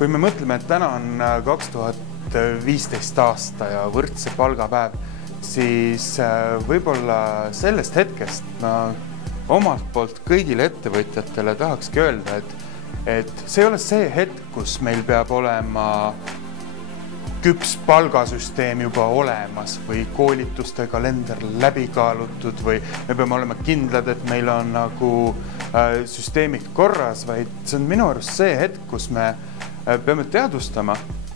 Kui me mõtleme, et täna on 2015 aasta ja võrdse palgapäev, siis võib-olla sellest hetkest ma omalt poolt kõigile ettevõtjatele tahakski öelda, et see ei ole see hetk, kus meil peab olema küps palgasüsteem juba olemas või koolituste kalender läbi kaalutud või me peame olema kindlad, et meil on nagu süsteemid korras, vaid see on minu arust see hetk, kus me peame teadvustama,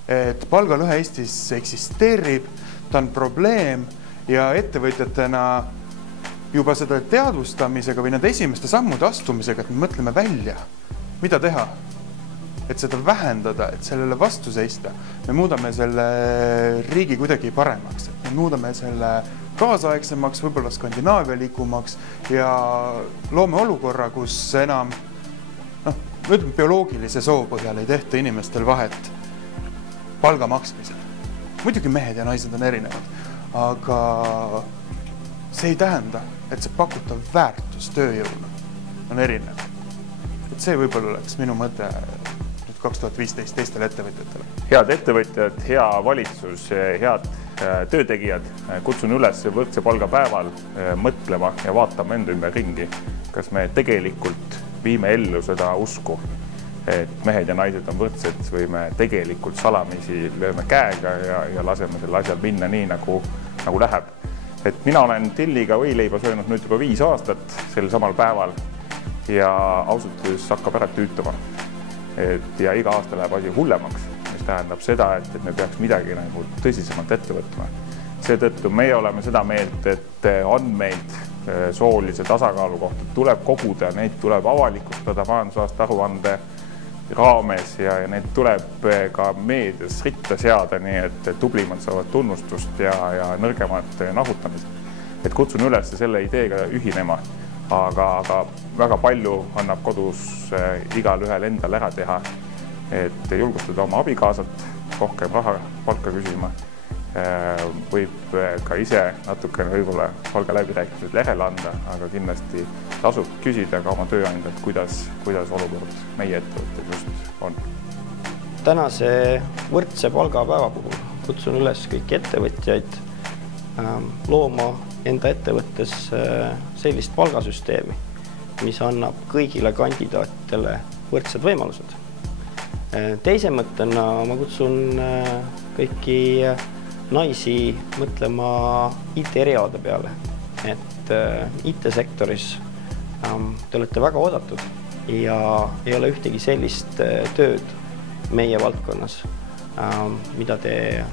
et palgalõhe Eestis eksisteerib, ta on probleem ja ettevõtjatena juba seda teadvustamisega või nende esimeste sammude astumisega, et me mõtleme välja, mida teha, et seda vähendada, et sellele vastu seista. Me muudame selle riigi kuidagi paremaks, et me muudame selle kaasaegsemaks, võib-olla skandinaavialikumaks ja loome olukorra, kus enam bioloogilise soo põhjal ei tehta inimestel vahet palga maksmisel. Muidugi mehed ja naised on erinevad, aga see ei tähenda, et see pakutav väärtus tööjõuna on erinev. Et see võib-olla oleks minu mõte 2015 teistele ettevõtjatele. Head ettevõtjad, hea valitsus, head töötegijad, kutsun üles võrdse palgapäeval mõtlema ja vaatama enda ümber ringi, kas me tegelikult viime ellu seda usku, et mehed ja naised on võrdsed või me tegelikult salamisi lööme käega ja laseme selle asjal minna nii, nagu läheb. Et mina olen Tilliga võileiba söönud nüüd juba 5 aastat sel samal päeval ja ausalt hakkab ära tüütama. Ja iga aasta läheb asi hullemaks, mis tähendab seda, et me peaks midagi nagu tõsisemalt ette võtma. Seetõttu meie oleme seda meelt, et andmeid soolise tasakaalu kohta tuleb koguda, neid tuleb avalikustada majandusaasta aruande raames ja neid tuleb ka meedias ritta seada, nii et tublimad saavad tunnustust ja nõrgemad nahutamist. Et kutsun üles selle ideega ühinema, aga väga palju annab kodus igal ühel endal ära teha, et julgustada oma abikaasat rohkem raha palka küsima. Võib ka ise natukene võib-olla palga läbirääkimised lehele anda, aga kindlasti tasub küsida ka oma tööandjalt, kuidas olukord meie ettevõttes just on. Tänase võrdse palgapäeva puhul kutsun üles kõiki ettevõtjaid looma enda ettevõttes sellist palgasüsteemi, mis annab kõigile kandidaatidele võrdsed võimalused. Teise mõttena ma kutsun kõiki naisi mõtlema IT-erialade peale, et IT-sektoris te olete väga oodatud ja ei ole ühtegi sellist tööd meie valdkonnas, mida te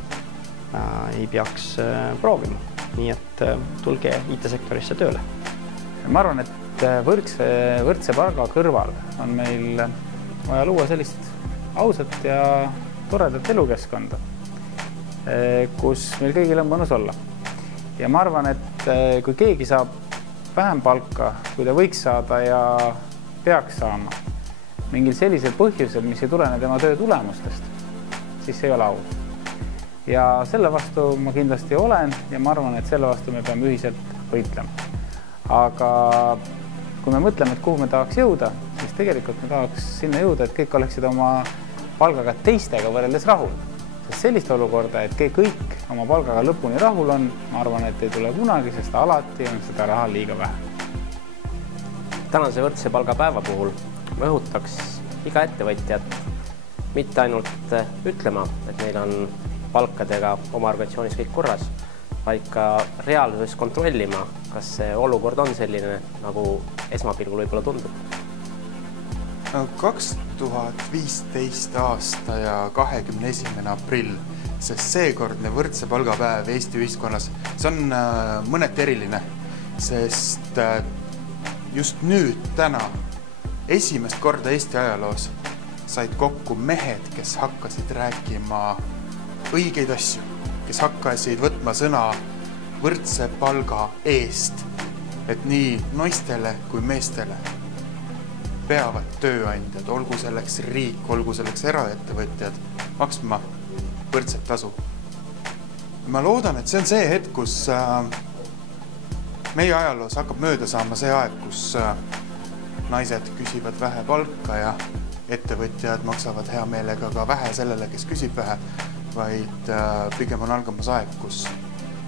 ei peaks proovima. Nii et tulge IT-sektorisse tööle. Ma arvan, et võrdse palga kõrval on meil vaja luua sellist ausat ja toredat elukeskkonda, kus meil kõigil on mõnus olla. Ja ma arvan, et kui keegi saab vähem palka, kui ta võiks saada ja peaks saama mingil sellisel põhjusel, mis ei tulene tema töö tulemustest, siis see ei ole aus. Ja selle vastu ma kindlasti olen ja ma arvan, et selle vastu me peame ühiselt võitlema. Aga kui me mõtleme, et kuhu me tahaks jõuda, siis tegelikult me tahaks sinna jõuda, et kõik oleksid oma palgaga teistega võrreldes rahul. Sellist olukorda, et kõik oma palgaga lõpuni rahul on, ma arvan, et ei tule kunagi, sest alati on seda raha liiga vähe. Tänase võrdse palgapäeva puhul ma õhutaks iga ettevõtjat mitte ainult ütlema, et neil on palkadega oma organisatsioonis kõik korras, vaid ka reaalsuses kontrollima, kas see olukord on selline, nagu esmapilgul võib-olla tundub. 2015 aasta ja 21. aprill, sest seekordne võrdse palgapäev Eesti ühiskonnas, see on mõneti eriline, sest just nüüd täna esimest korda Eesti ajaloos said kokku mehed, kes hakkasid rääkima õigeid asju, kes hakkasid võtma sõna võrdse palga eest, et nii naistele kui meestele peavad tööandjad, olgu selleks riik, olgu selleks eraettevõtjad, maksma võrdset tasu. Ma loodan, et see on see hetk, kus meie ajaloos hakkab mööda saama see aeg, kus naised küsivad vähe palka ja ettevõtjad maksavad hea meelega ka vähe sellele, kes küsib vähe, vaid pigem on algamas aeg, kus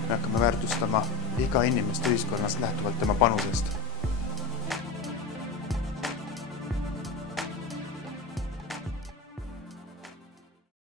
me hakkame väärtustama iga inimest ühiskonnast lähtuvalt tema panusest.